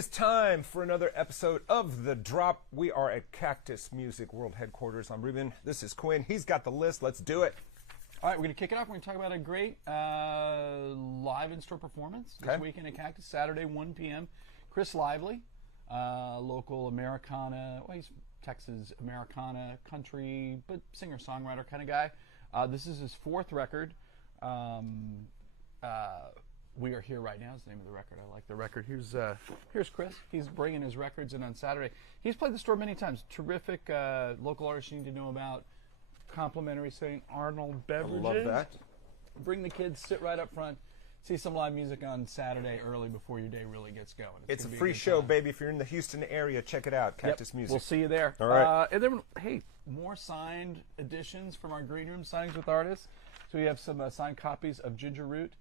is time for another episode of The Drop. We are at Cactus Music World Headquarters. I'm Ruben. This is Quinn. He's got the list. Let's do it. All right, we're going to kick it off. We're going to talk about a great live in-store performance this weekend at Cactus, Saturday, 1 p.m. Chris Lively, local Americana, well, he's Texas Americana, country, but singer-songwriter kind of guy. This is his fourth record. We Are Here Right Now is the name of the record. I like the record. Here's Chris. He's bringing his records in on Saturday. He's played the store many times. Terrific local artist you need to know about. Complimentary St. Arnold beverages. I love that. Bring the kids, sit right up front, see some live music on Saturday early before your day really gets going. It's a free show, baby. If you're in the Houston area, check it out, Cactus Music. We'll see you there. All right. And then, hey, more signed editions from our green room, signings with artists. So we have some signed copies of Ginger Root.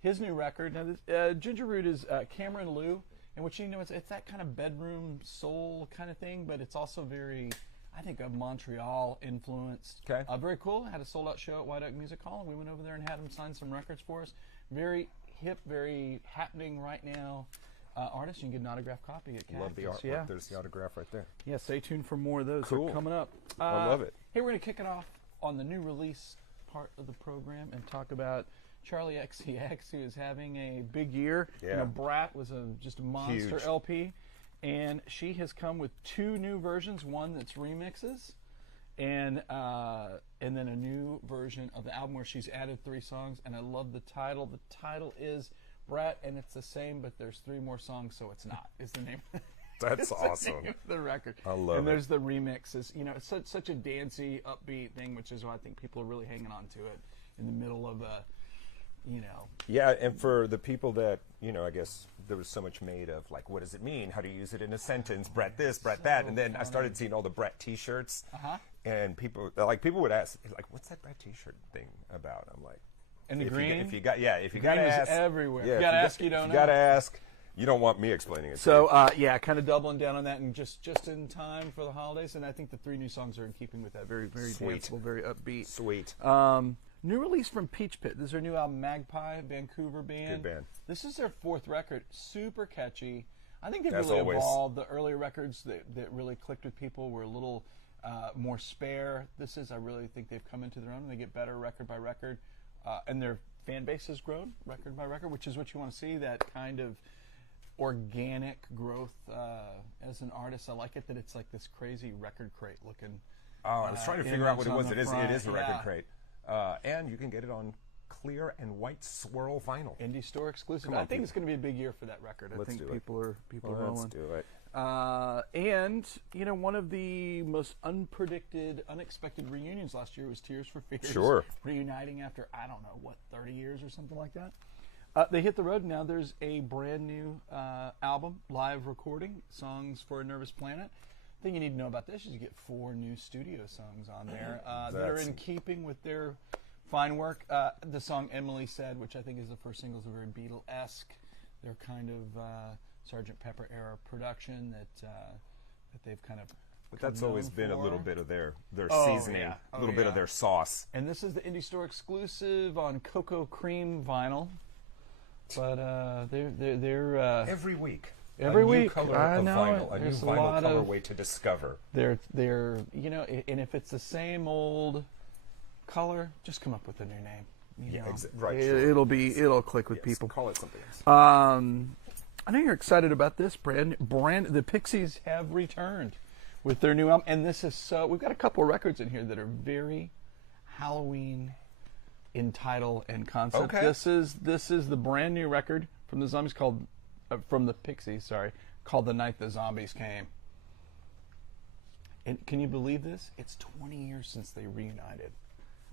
His new record. Now, Ginger Root is Cameron Liu, and what you know, it's that kind of bedroom soul kind of thing, but it's also very, I think, a Montreal influenced. Okay. Very cool. Had a sold out show at White Oak Music Hall, and we went over there and had him sign some records for us. Very hip, very happening right now. Artist, you can get an autographed copy at Cactus. Love the artwork. Yeah. There's the autograph right there. Yeah, stay tuned for more of those. Cool. They're coming up. I love it. Hey, we're going to kick it off on the new release part of the program and talk about Charli XCX, who is having a big year. Yeah. You know, Brat was just a monster Huge. LP. And she has come with two new versions, one that's remixes, and then a new version of the album where she's added 3 songs. And I love the title. The title is Brat, and it's the same, but there's 3 more songs, so it's not, is the name. That's awesome. The name of the record. I love it. And there's the remixes. You know, it's such a dancey, upbeat thing, which is why I think people are really hanging on to it in the middle of a, you know. Yeah, and for the people that, you know, I guess there was so much made of, like, what does it mean? How do you use it in a sentence? Brat this, Brat that. And then I started seeing all the Brat T-shirts. And people would ask, like, what's that Brat T-shirt thing about? I'm like. And the green? If you got to ask. Everywhere. Yeah, you got to ask, you don't know. You got to ask. You don't want me explaining it. So, kind of doubling down on that and just in time for the holidays. And I think the 3 new songs are in keeping with that. Very, very danceable, very upbeat. Sweet. New release from Peach Pit. This is their new album, Magpie, Vancouver band. Good band. This is their 4th record. Super catchy. I think they've As really always. evolved. The earlier records that really clicked with people were a little more spare. I really think they've come into their own. They get better record by record. And their fan base has grown record by record, which is what you want to see, that kind of organic growth as an artist. I like it that it's like this crazy record crate looking. Oh, I was trying to figure out what it was. It is a record Yeah. crate. And you can get it on clear and white swirl vinyl. Indie store exclusive. Come on, I think people. it's going to be a big year for that record. I think people are rolling. Let's do it. And, you know, one of the most unexpected reunions last year was Tears for Fears. Sure. Reuniting after, 30 years or something like that. They hit the road. Now there's a brand new album, live recording, Songs for a Nervous Planet. The thing you need to know about this is you get 4 new studio songs on there that are in keeping with their fine work. The song Emily Said, which I think is the first single, is a very Beatle-esque. They're kind of Sgt. Pepper era production that they've kind of. But that's always been a little bit of their Oh, seasoning, yeah. a little bit of their sauce. And this is the indie store exclusive on Cocoa Cream vinyl. But they're Every week. Every a new week. color I of know vinyl, it. a There's new a vinyl lot of- colorway to discover. they're you know, and if it's the same old color, just come up with a new name. You know. Right. It'll click with Yes, people. call it something else. I know you're excited about this brand. The Pixies have returned with their new album, and this is we've got a couple records in here that are very Halloween in title and concept. Okay. This is the brand new record from the Pixies, called The Night the Zombies Came. And can you believe this? It's 20 years since they reunited.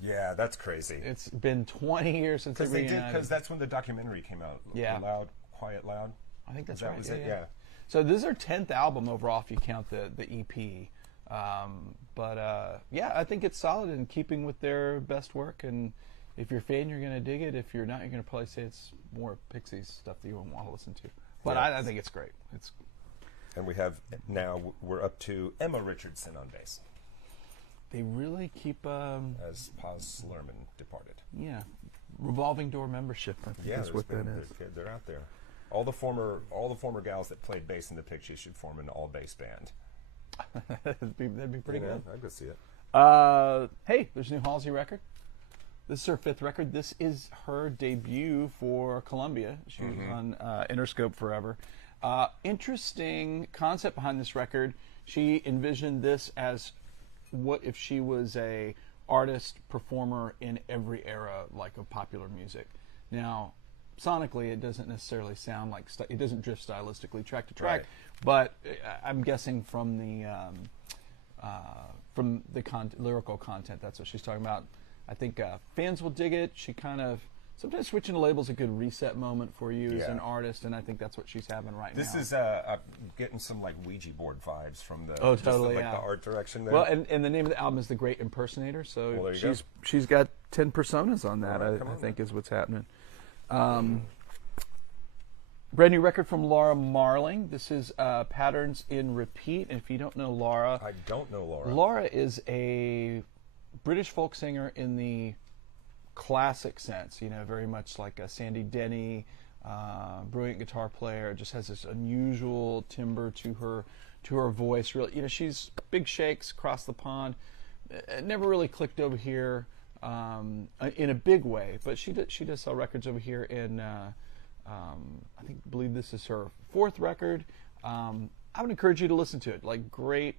Yeah, that's crazy. It's been 20 years since they reunited. Because that's when the documentary came out. Yeah. Loud, Quiet, Loud. I think that's that right. was it. Yeah. So this is their 10th album overall, if you count the EP. I think it's solid in keeping with their best work. And if you're a fan, you're going to dig it. If you're not, you're going to probably say it's more Pixies stuff that you won't want to listen to. But Yeah. I think it's great. And we're up to Emma Richardson on bass. They really keep as Paz Slurman departed. revolving door membership. I think is what that is. They're out there. All the former gals that played bass in the Pixies should form an all bass band. That'd be pretty good. I could see it. Hey, there's a new Halsey record. This is her 5th record. This is her debut for Columbia. She was on Interscope forever. Interesting concept behind this record. She envisioned this as what if she was a artist performer in every era, like, of popular music. Now, sonically, it doesn't necessarily sound like it doesn't drift stylistically track to track, but I'm guessing from the lyrical content, that's what she's talking about. I think fans will dig it. She kind of sometimes switching to labels a good reset moment for you as an artist, and I think that's what she's having right now. This is getting some like Ouija board vibes from the totally the art direction there. Well, and the name of the album is The Great Impersonator, so well, there you go. she's got 10 personas on that. Right, I think is what's happening. Brand new record from Laura Marling. This is Patterns in Repeat. And if you don't know Laura, I don't know Laura. Laura is a British folk singer in the classic sense, very much like a Sandy Denny, brilliant guitar player, just has this unusual timbre to her voice. Really, she's big shakes across the pond. It never really clicked over here in a big way, but she does sell records over here in believe this is her 4th record. I would encourage you to listen to it. Like, great,